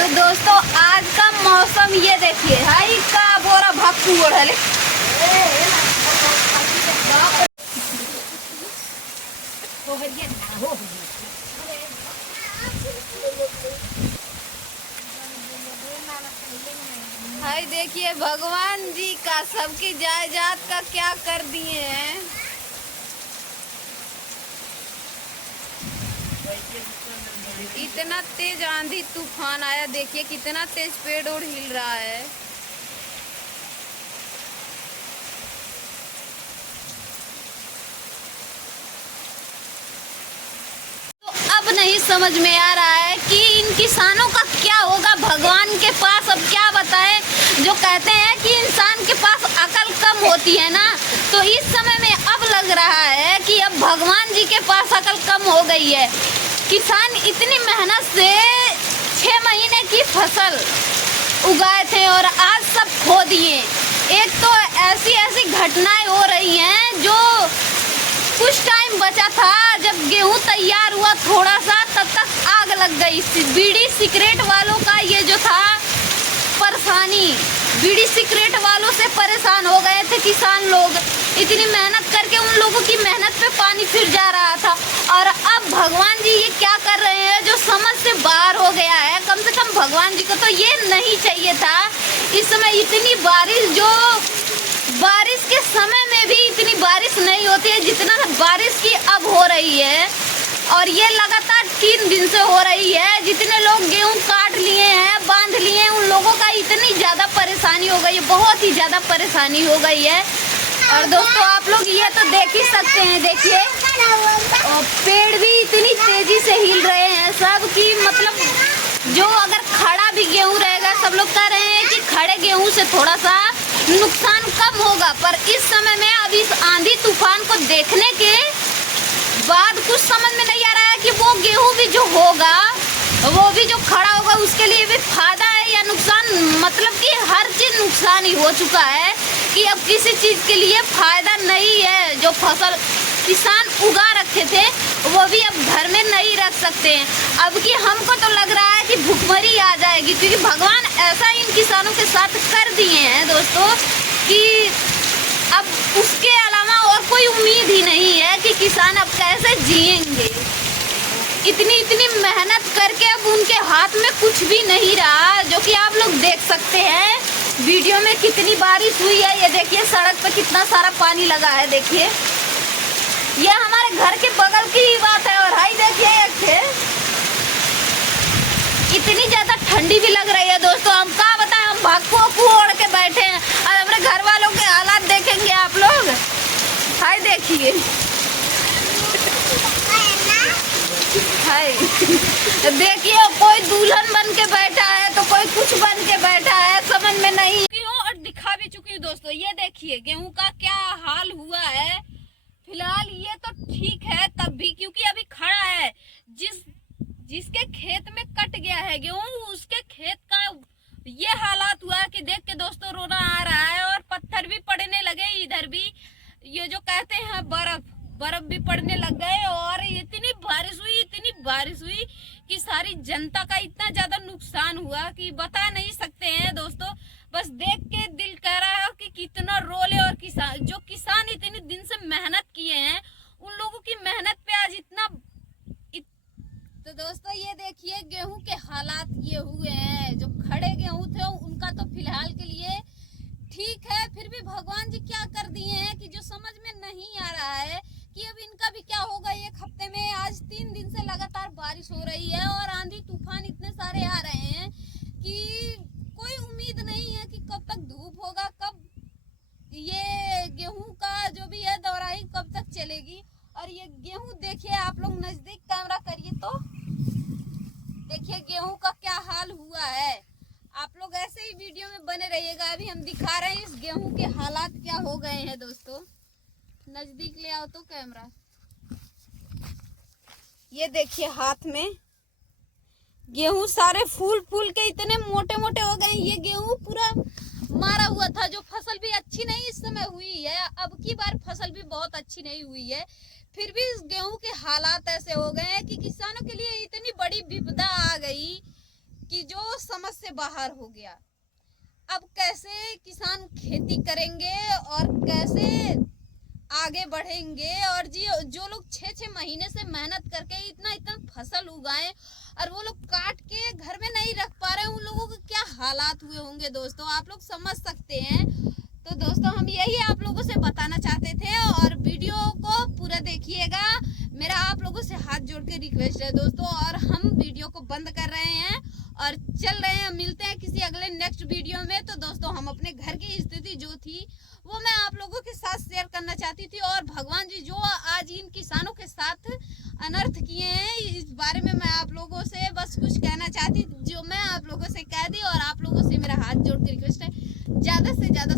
तो दोस्तों आज का मौसम ये देखिए, हाई का बोरा भक्कू ओढ़ले। हाय देखिए भगवान जी का सबकी जायदाद का क्या कर दिए हैं। इतना तेज आंधी तूफान आया, देखिए कितना तेज पेड़ और हिल रहा है। तो अब नहीं समझ में आ रहा है कि इन किसानों का क्या होगा। भगवान के पास अब क्या बताएं, जो कहते हैं कि इंसान के पास अकल कम होती है ना, तो इस समय में अब लग रहा है कि अब भगवान जी के पास अकल कम हो गई है। किसान इतनी मेहनत से 6 महीने की फसल उगाए थे और आज सब खो दिए। एक तो ऐसी ऐसी घटनाएं हो रही हैं, जो कुछ टाइम बचा था जब गेहूं तैयार हुआ थोड़ा सा, तब तक आग लग गई। बीड़ी सिगरेट वालों का ये जो था परेशानी, बीड़ी सिगरेट वालों से परेशान हो गए थे किसान लोग। इतनी मेहनत करके उन लोगों की मेहनत पे पानी फिर जा रहा था, और अब भगवान जी ये क्या कर रहे हैं जो समझ से बाहर हो गया है। कम से कम भगवान जी को तो ये नहीं चाहिए था इस समय इतनी बारिश, जो बारिश के समय में भी इतनी बारिश नहीं होती है जितना बारिश की अब हो रही है। और ये लगातार 3 दिन से हो रही है। जितने लोग गेहूं काट लिए हैं, बांध लिए हैं, उन लोगों का इतनी ज़्यादा परेशानी हो गई है, बहुत ही ज़्यादा परेशानी हो गई है। और दोस्तों आप लोग ये तो देख ही सकते हैं, देखिए पेड़ भी इतनी तेजी से हिल रहे हैं सब की, मतलब जो अगर खड़ा भी गेहूं रहेगा, सब लोग कह रहे हैं कि खड़े गेहूं से थोड़ा सा नुकसान कम होगा, पर इस समय में अब इस आंधी तूफान को देखने के बाद कुछ समझ में नहीं आ रहा है कि वो गेहूं भी जो होगा, वो भी जो खड़ा होगा, उसके लिए भी फायदा है या नुकसान। मतलब कि हर चीज नुकसान ही हो चुका है कि अब किसी चीज के लिए फायदा नहीं है। जो फसल किसान उगा रखे थे वो भी अब घर में नहीं रख सकते हैं। अब कि हमको तो लग रहा है कि भुखमरी आ जाएगी, क्योंकि भगवान ऐसा इन किसानों के साथ कर दिए हैं दोस्तों कि अब उसके अलावा और कोई उम्मीद ही नहीं है कि किसान अब कैसे जिएंगे। इतनी मेहनत करके अब उनके हाथ में कुछ भी नहीं रहा, जो कि आप लोग देख सकते हैं वीडियो में कितनी बारिश हुई है। ये देखिए सड़क पे कितना सारा पानी लगा है। देखिए ये हमारे घर के बगल की ही बात है। और हाई देखिए इतनी ज्यादा ठंडी भी लग रही है दोस्तों। हम क्या बताएं, हम भक्कू ओढ़ के बैठे हैं और हमारे घर वालों के हालात देखेंगे आप लोग। हाय देखिए, हाय देखिए कोई दुल्हन बन के बैठा है तो कोई कुछ बन के बैठा है, समझ में नहीं। और दिखा भी चुकी हूँ दोस्तों, ये देखिए गेहूं का क्या हाल हुआ है। फिलहाल ये तो ठीक है तब भी, क्योंकि अभी खड़ा है। जिसके खेत में कट गया है गेहूं, उसके खेत का ये हालात हुआ कि देख के दोस्तों रोना आ रहा है। और पत्थर भी पड़ने लगे, इधर भी ये जो कहते हैं बर्फ भी पड़ने लग गए। और इतनी बारिश हुई कि सारी जनता का इतना ज्यादा नुकसान हुआ कि बता नहीं सकते हैं दोस्तों। बस देख के दिल कह रहा है कि कितना रोले। और किसान इतने दिन से मेहनत किए हैं, उन लोगों की मेहनत पे आज इतना तो दोस्तों ये देखिए गेहूं के हालात ये हुए हैं। जो खड़े गेहूं थे उनका तो फिलहाल के लिए ठीक है, फिर भी भगवान जी क्या कर दिए हैं कि जो समझ में नहीं आ रहा है कि अब इनका भी क्या होगा। 1 हफ्ते में आज 3 दिन से लगातार बारिश हो रही है और आंधी तूफान इतने सारे आ रहे हैं कि कोई उम्मीद नहीं है कि कब तक धूप होगा, कब ये गेहूं का जो भी है दौराई कब तक चलेगी। और ये गेहूं देखिए आप लोग, नजदीक कैमरा करिए तो देखिए गेहूं का क्या हाल हुआ है। आप लोग ऐसे ही वीडियो में बने रहिएगा। अभी हम दिखा रहे हैं इस गेहूं के हालात क्या हो गए हैं दोस्तों। नजदीक ले आओ तो कैमरा, ये देखिए हाथ में गेहूं सारे फूल के इतने मोटे मोटे हो गए। ये गेहूं पूरा मारा हुआ था। जो फसल भी अच्छी नहीं इस समय हुई है, अब की बार फसल भी बहुत अच्छी नहीं हुई है, फिर भी इस गेहूं के हालात ऐसे हो गए हैं कि किसानों के लिए इतनी बड़ी विपदा आ गई कि जो से बाहर हो गया। अब कैसे किसान खेती करेंगे और कैसे आगे बढ़ेंगे, और जी जो लोग 6-6 महीने से मेहनत करके इतना इतना फसल उगाए और वो लोग काट के घर में नहीं रख पा रहे, उन लोगों के क्या हालात हुए होंगे दोस्तों, आप लोग समझ सकते हैं। तो दोस्तों हम यही आप लोगों से बताना चाहते थे, और वीडियो को पूरा देखिएगा, मेरा आप लोगों से हाथ जोड़ के रिक्वेस्ट है दोस्तों। और हम वीडियो को बंद कर रहे हैं और चल रहे हैं, मिलते हैं किसी अगले नेक्स्ट वीडियो में। तो दोस्तों हम अपने घर की स्थिति जो थी वो मैं आप लोगों के साथ शेयर करना चाहती थी, और भगवान जी जो आज इन किसानों के साथ अनर्थ किए हैं इस बारे में मैं आप लोगों से बस कुछ कहना चाहती, जो मैं आप लोगों से कह दी। और आप लोगों से मेरा हाथ जोड़ के रिक्वेस्ट है, ज़्यादा से ज़्यादा